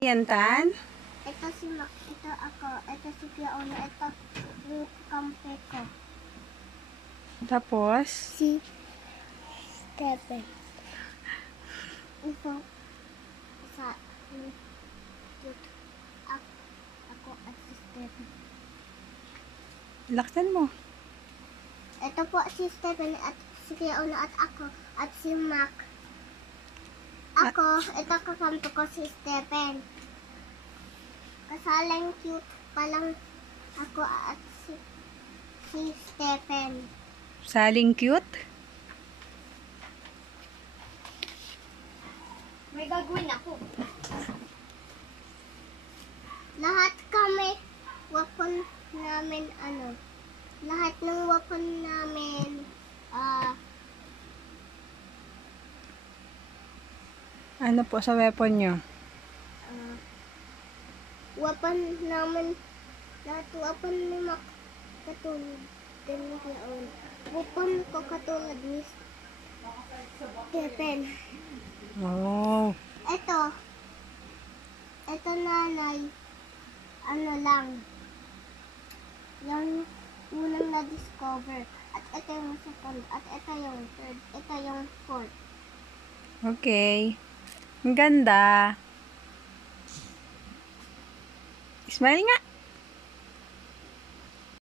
Yan, Tan? Ito si Mac, ito ako, ito si Kuya Ono, ito yung kampe ko. Tapos? Si Stephen. Ito, sa, ako at si Stephen. Laksan mo. Ito po si Stephen at si Kuya Ono at ako at si Mac. Ako, ito kakampi ko si Stephen. Kasalang cute pa lang ako at si Stephen. Saling cute? May gagawin ako. Lahat kami, weapon namin, lahat ng weapon namin, Ano po sa weapon nyo? weapon namin, lahat weapon ni Mac, katulad din ni Kuya. Weapon ko katulad ni Stephen. Oh. Ito nanay, lang, yung unang na-discover. At ito yung second, at ito yung third, ito yung fourth. Okay. Ang ganda. Smile nga.